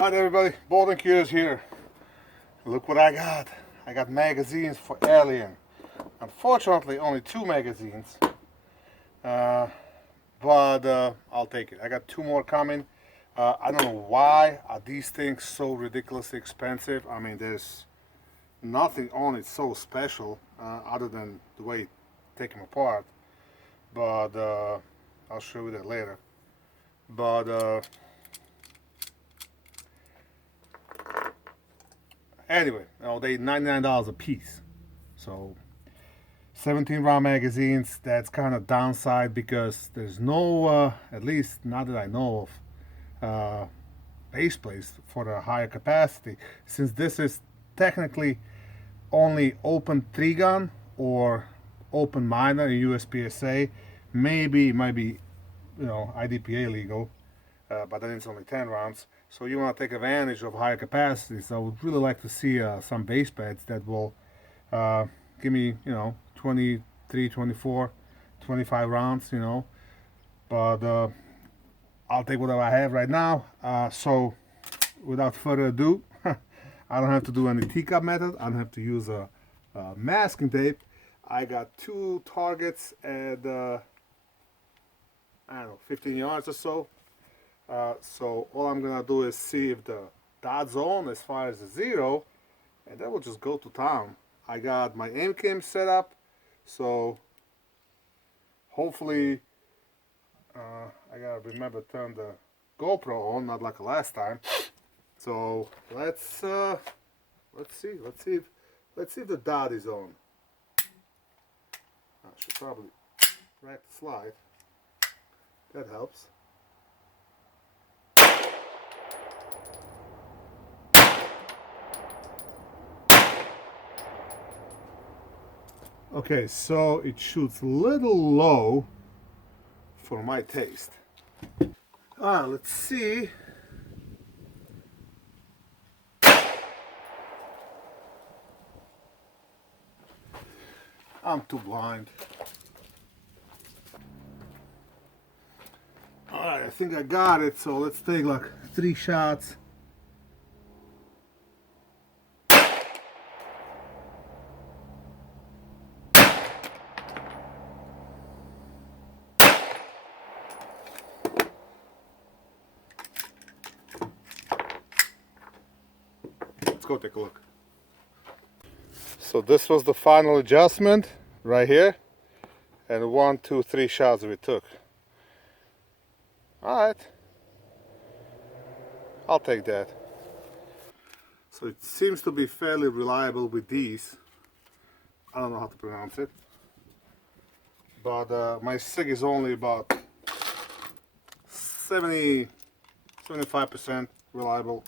Hi everybody, Bald&curious here. Look what I got. I got magazines for Alien. Unfortunately, only 2 magazines. But I'll take it. I got 2 more coming. I don't know why are these things so ridiculously expensive. I mean, there's nothing on it so special other than the way you take them apart. But I'll show you that later. But anyway, they $99 a piece. So 17 round magazines, that's kind of downside because there's no, at least not that I know of, base plates for the higher capacity. Since this is technically only open 3 gun or open minor in USPSA, maybe it might be, IDPA legal, but then it's only 10 rounds. So you want to take advantage of higher capacity. So I would really like to see some base pads that will give me, 23, 24, 25 rounds, But I'll take whatever I have right now. So without further ado, I don't have to do any teacup method. I don't have to use a masking tape. I got 2 targets at, I don't know, 15 yards or so. So all I'm gonna do is see if the dot zone as far as the 0, and then we'll just go to town. I got my aim cam set up, so hopefully I gotta remember to turn the GoPro on, not like the last time. So let's see if the dot is on. I should probably rack the slide. That helps. Okay, so it shoots a little low for my taste. Let's see. I'm too blind. Alright, I think I got it, so let's take like 3 shots. Let's go take a look. So this was the final adjustment right here, and 1, 2, 3 shots we took. Alright, I'll take that. So it seems to be fairly reliable with these. I don't know how to pronounce it, but my SIG is only about 75% reliable.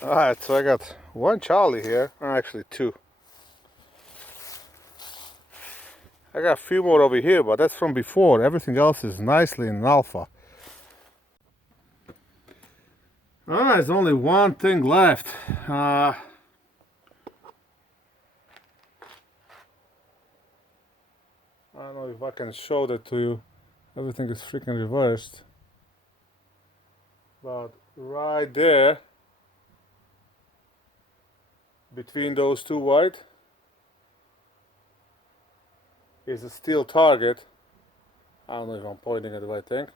Alright, so I got 1 Charlie here, or actually 2. I got a few more over here, but that's from before. Everything else is nicely in alpha. Alright, there's only one thing left. I don't know if I can show that to you. Everything is freaking reversed. But right there, between those 2 white, is a steel target. I don't know if I'm pointing at the right thing.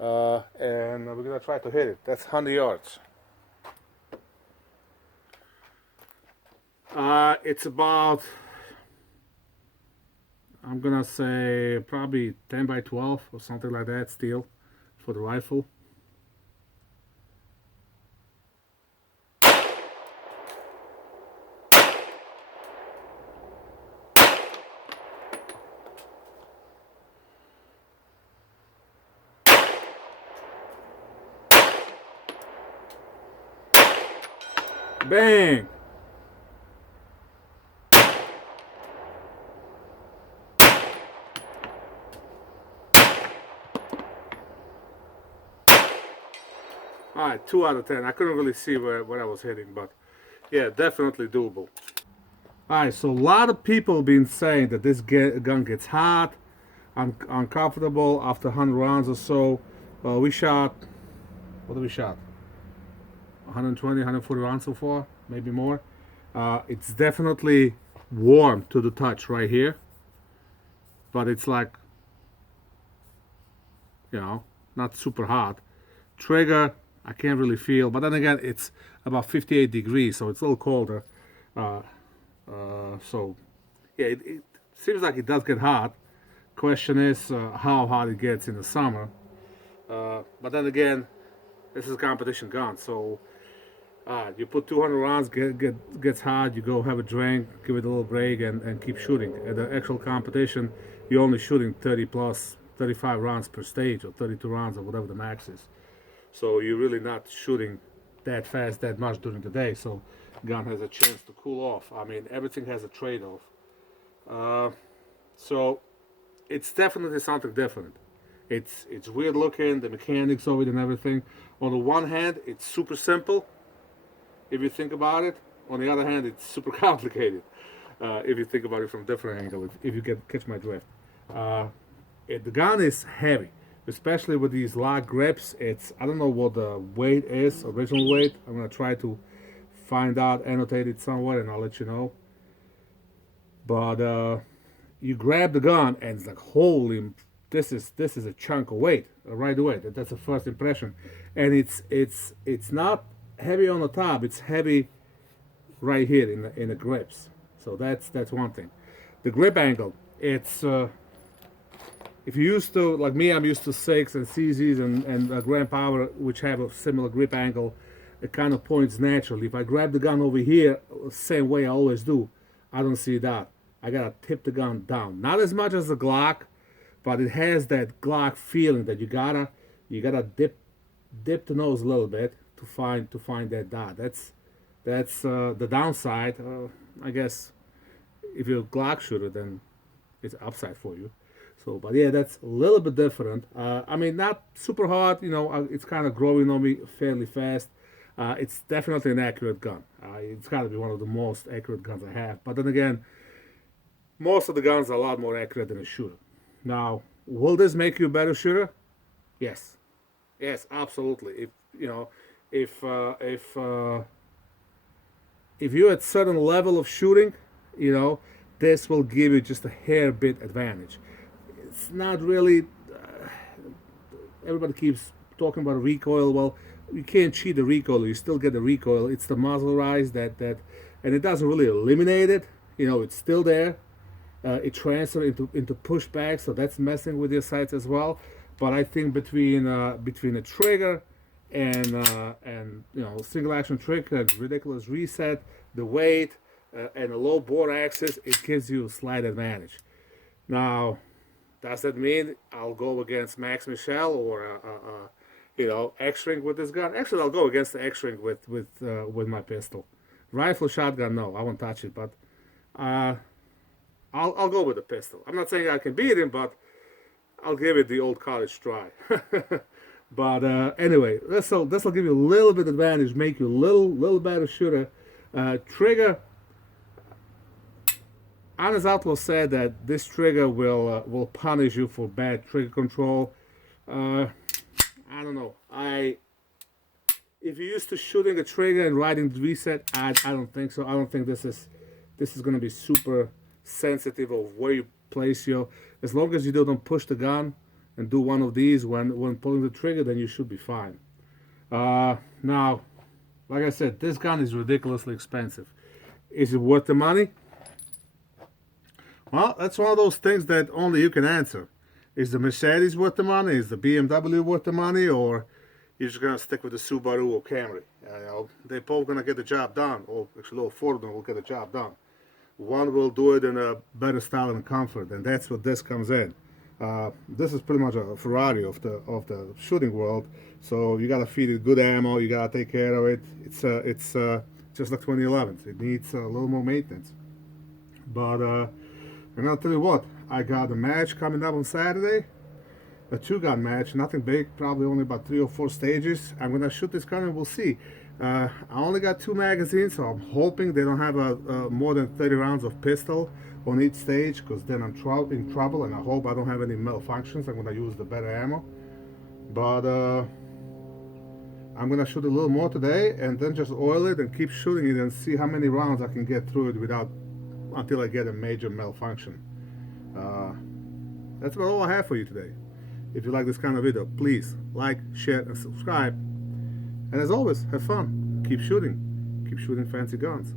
And we're gonna try to hit it. That's 100 yards. It's about, I'm gonna say probably 10 by 12 or something like that steel for the rifle. Bang! Alright, 2 out of 10. I couldn't really see what I was hitting, but yeah, definitely doable. Alright, so a lot of people have been saying that this gun gets hot, uncomfortable after 100 rounds or so. We shot, what did we shot? 120, 140 rounds so far, maybe more. It's definitely warm to the touch right here, but it's like, not super hot. Trigger, I can't really feel, but then again, it's about 58 degrees, so it's a little colder. Uh, so, yeah, it seems like it does get hot. Question is how hot it gets in the summer. But then again, this is a competition gun, so you put 200 rounds, gets hot, you go have a drink, give it a little break, and keep shooting. At the actual competition, you're only shooting 30 plus, 35 rounds per stage, or 32 rounds, or whatever the max is. So you're really not shooting that fast, that much during the day. So gun has a chance to cool off. I mean, everything has a trade-off. So it's definitely something different. It's weird looking, the mechanics of it and everything. On the one hand, it's super simple if you think about it. On the other hand, it's super complicated if you think about it from a different angle. If you catch my drift, the gun is heavy, especially with these lock grips. I don't know what the weight is, original weight. I'm gonna try to find out, annotate it somewhere, and I'll let you know. But you grab the gun and it's like, holy, this is a chunk of weight right away. That's the first impression, and it's not heavy on the top. It's heavy right here in the grips. So that's one thing. The grip angle. It's if you used to, like me, I'm used to SIGs and CZs and Grand Power, which have a similar grip angle. It kind of points naturally. If I grab the gun over here, same way I always do, I don't see that. I gotta tip the gun down. Not as much as the Glock, but it has that Glock feeling that you gotta dip the nose a little bit to find that dot. That's the downside. I guess if you're a Glock shooter, then it's upside for you. So, but yeah, that's a little bit different. I mean, not super hard. It's kind of growing on me fairly fast. It's definitely an accurate gun. It's got to be one of the most accurate guns I have. But then again, most of the guns are a lot more accurate than a shooter. Now, will this make you a better shooter? Yes, yes, absolutely. If you're at certain level of shooting, you know, this will give you just a hair bit advantage. It's not really. Everybody keeps talking about recoil. Well, you can't cheat the recoil. You still get the recoil. It's the muzzle rise and it doesn't really eliminate it. It's still there. It transfers into pushback, so that's messing with your sights as well. But I think between a trigger and single action trigger, ridiculous reset, the weight, and a low bore axis, it gives you a slight advantage. Now, does that mean I'll go against Max Michel or X-ring with this gun? Actually, I'll go against the X-ring with my pistol. Rifle, shotgun, no, I won't touch it. But I'll go with the pistol. I'm not saying I can beat him, but I'll give it the old college try. But anyway, this'll give you a little bit advantage, make you a little better shooter. Trigger. Honest Outlaw said that this trigger will punish you for bad trigger control. I don't know. If you're used to shooting a trigger and riding the reset, I don't think so. I don't think this is going to be super sensitive of where you place your. As long as you don't push the gun and do one of these when pulling the trigger, then you should be fine. Now, like I said, this gun is ridiculously expensive. Is it worth the money? Well, that's one of those things that only you can answer. Is the Mercedes worth the money? Is the BMW worth the money? Or you're just gonna stick with the Subaru or Camry? They're both gonna get the job done. Or actually, all four of them will get the job done. One will do it in a better style and comfort, and that's what this comes in. This is pretty much a Ferrari of the shooting world. So you gotta feed it good ammo. You gotta take care of it. It's just like 2011. It needs a little more maintenance. But and I'll tell you what, I got a match coming up on Saturday. A two-gun match, nothing big, probably only about 3 or 4 stages. I'm gonna shoot this gun and we'll see. I only got 2 magazines, so I'm hoping they don't have more than 30 rounds of pistol on each stage, because then I'm in trouble, and I hope I don't have any malfunctions. I'm gonna use the better ammo. But I'm gonna shoot a little more today, and then just oil it and keep shooting it and see how many rounds I can get through it until I get a major malfunction. That's about all I have for you today. If you like this kind of video, please like, share, and subscribe. And as always, have fun. Keep shooting fancy guns.